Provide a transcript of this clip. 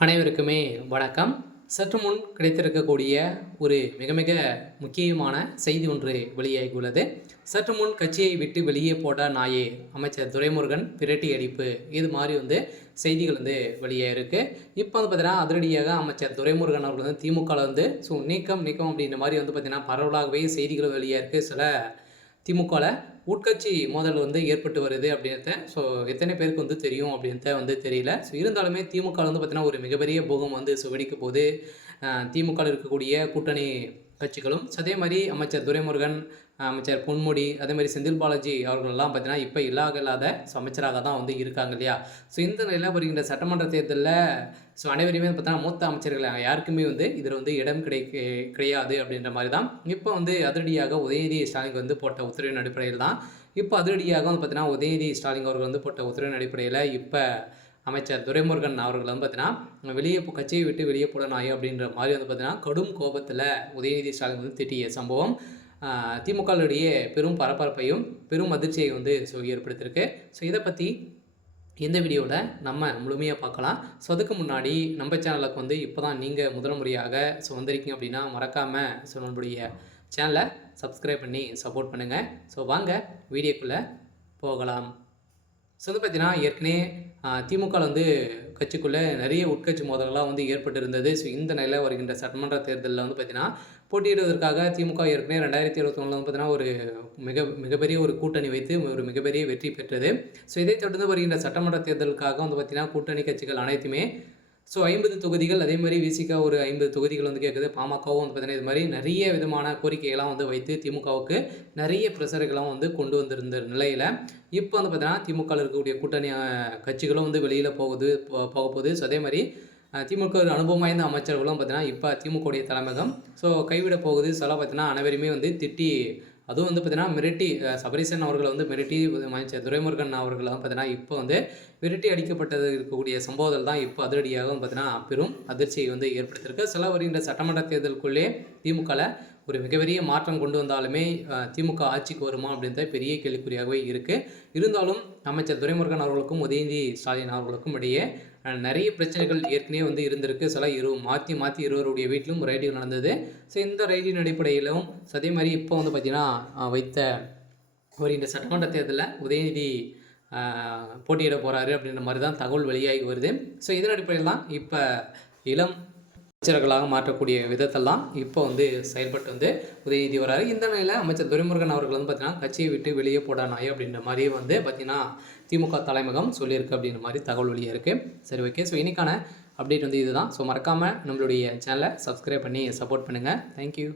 அனைவருக்குமே வணக்கம். சற்று முன் கிடைத்திருக்கக்கூடிய ஒரு மிக மிக முக்கியமான செய்தி ஒன்று வெளியாகியுள்ளது. சற்று முன் கட்சியை விட்டு வெளியே போட்ட நாயே அமைச்சர் துரைமுருகன் விரட்டி அடிப்பு, இது மாதிரி செய்திகள் வெளியாயிருக்கு. இப்போ பார்த்தீங்கன்னா அதிரடியாக அமைச்சர் துரைமுருகன் அவர்கள் திமுகவில் நீக்கம் அப்படின்ற மாதிரி பார்த்தீங்கன்னா பரவலாகவே செய்திகள் வெளியாயிருக்கு. சில திமுகவில் உட்கட்சி மோதல் ஏற்பட்டு வருது அப்படின்றத எத்தனை பேருக்கு தெரியும் அப்படின்றத தெரியல. இருந்தாலுமே திமுகவில் பார்த்தீங்கன்னா ஒரு மிகப்பெரிய பூகம் வெடிக்க போது. திமுகவில் இருக்கக்கூடிய கூட்டணி கட்சிகளும் அதே மாதிரி அமைச்சர் துரைமுருகன், அமைச்சர் பொன்முடி, அதே மாதிரி செந்தில் பாலாஜி அவர்கள்லாம் பார்த்தீங்கன்னா இப்போ இல்லாத அமைச்சராக தான் இருக்காங்க இல்லையா. இந்த நிலையில் வருகின்ற சட்டமன்ற தேர்தலில் அனைவரையுமே பார்த்தீங்கன்னா மூத்த அமைச்சர்கள் யாருக்குமே இதில் இடம் கிடையாது அப்படின்ற மாதிரி தான் இப்போ அதிரடியாக உதயநிதி ஸ்டாலின் போட்ட உத்தரவின் அடிப்படையில் தான் இப்போ அதிரடியாக பார்த்தீங்கன்னா உதயநிதி ஸ்டாலின் அவர்கள் போட்ட உத்தரவின் அடிப்படையில் இப்போ அமைச்சர் துரைமுருகன் அவர்கள் பார்த்தீங்கன்னா கட்சியை விட்டு வெளியே போட நாய் அப்படின்ற மாதிரி பார்த்தீங்கன்னா கடும் கோபத்தில் உதயநிதி ஸ்டாலின் திட்டிய சம்பவம் திமுகவுடைய பெரும் பரபரப்பையும் பெரும் அதிர்ச்சியை ஏற்படுத்தியிருக்கு. இதை பற்றி இந்த வீடியோவில் நம்ம முழுமையாக பார்க்கலாம். அதுக்கு முன்னாடி நம்ம சேனலுக்கு இப்போ தான் நீங்கள் முதல் முறையாக வந்திருக்கீங்க அப்படின்னா மறக்காமல் நம்மளுடைய சேனலை சப்ஸ்கிரைப் பண்ணி சப்போர்ட் பண்ணுங்கள். வாங்க வீடியோக்குள்ளே போகலாம். பார்த்தீங்கன்னா ஏற்கனவே திமுகவில் கட்சிக்குள்ளே நிறைய உட்கட்சி மோதல்கள்லாம் ஏற்பட்டிருந்தது. இந்த நிலையில் வருகின்ற சட்டமன்ற தேர்தலில் பார்த்தீங்கன்னா போட்டியிடுவதற்காக திமுக ஏற்கனவே 2021 பார்த்தீங்கன்னா ஒரு மிகப்பெரிய ஒரு கூட்டணி வைத்து ஒரு மிகப்பெரிய வெற்றி பெற்றது. இதைத் தொடர்ந்து வருகின்ற சட்டமன்ற தேர்தலுக்காக பார்த்தீங்கன்னா கூட்டணி கட்சிகள் அனைத்துமே 50 தொகுதிகள், அதே மாதிரி விசிக ஒரு 50 தொகுதிகள் கேட்குது. பாமகவும் பார்த்தீங்கன்னா இது மாதிரி நிறைய விதமான கோரிக்கைகள்லாம் வைத்து திமுகவுக்கு நிறைய பிரஷர்கள்லாம் கொண்டு வந்திருந்த நிலையில் இப்போ பார்த்தீங்கன்னா திமுகவில் இருக்கக்கூடிய கூட்டணி கட்சிகளும் வெளியில் போக போகுது. அதே மாதிரி திமுக ஒரு அனுபவம் வாய்ந்த அமைச்சர்களும் பார்த்தீங்கன்னா இப்போ திமுகவுடைய தலைமையகம் கைவிட போகுது. பார்த்தீங்கன்னா அனைவருமே திட்டி, அதுவும் பார்த்தீங்கன்னா மிரட்டி சபரீசன் அவர்களை மிரட்டி அமைச்சர் துரைமுருகன் அவர்கள் பார்த்தீங்கன்னா இப்போ விரட்டி அடிக்கப்பட்டது இருக்கக்கூடிய சம்பவங்கள் தான் இப்போ அதிரடியாக பார்த்தீங்கன்னா பெரும் அதிர்ச்சியை ஏற்படுத்தியிருக்கு. வருகின்ற சட்டமன்ற தேர்தலுக்குள்ளே திமுகவில் ஒரு மிகப்பெரிய மாற்றம் கொண்டு வந்தாலுமே திமுக ஆட்சிக்கு வருமா அப்படின்ற பெரிய கேள்விக்குறியாகவே இருக்குது. இருந்தாலும் அமைச்சர் துரைமுருகன் அவர்களுக்கும் உதயநிதி ஸ்டாலின் அவர்களுக்கும் இடையே நிறைய பிரச்சனைகள் ஏற்கனவே இருந்திருக்கு. மாற்றி இருவருடைய வீட்டிலும் ரைடிங் நடந்தது. இந்த ரைடின் அடிப்படையிலும் அதே மாதிரி இப்போ பார்த்தீங்கன்னா வைத்த வருகின்ற சட்டமன்ற தேர்தலில் உதயநிதி போட்டியிட போகிறாரு அப்படின்ற மாதிரி தான் தகவல் வெளியாகி வருது. இதன் அடிப்படையில் தான் இப்போ இளம் அமைச்சர்களாக மாற்றக்கூடிய விதத்தெல்லாம் இப்போ செயல்பட்டு உதயநிதி வராரு. இந்த நிலையில் அமைச்சர் துரைமுருகன் அவர்கள் பார்த்தீங்கன்னா கட்சியை விட்டு வெளியே போட நாய் அப்படின்ற மாதிரியே பார்த்தீங்கன்னா திமுக தலைமையகம் சொல்லியிருக்கு அப்படின்ற மாதிரி தகவல் வெளியாக இருக்குது. ஓகே. இன்னைக்கான அப்டேட் இதுதான். மறக்காமல் நம்மளுடைய சேனலை சப்ஸ்கிரைப் பண்ணி சப்போர்ட் பண்ணுங்கள். தேங்க்யூ.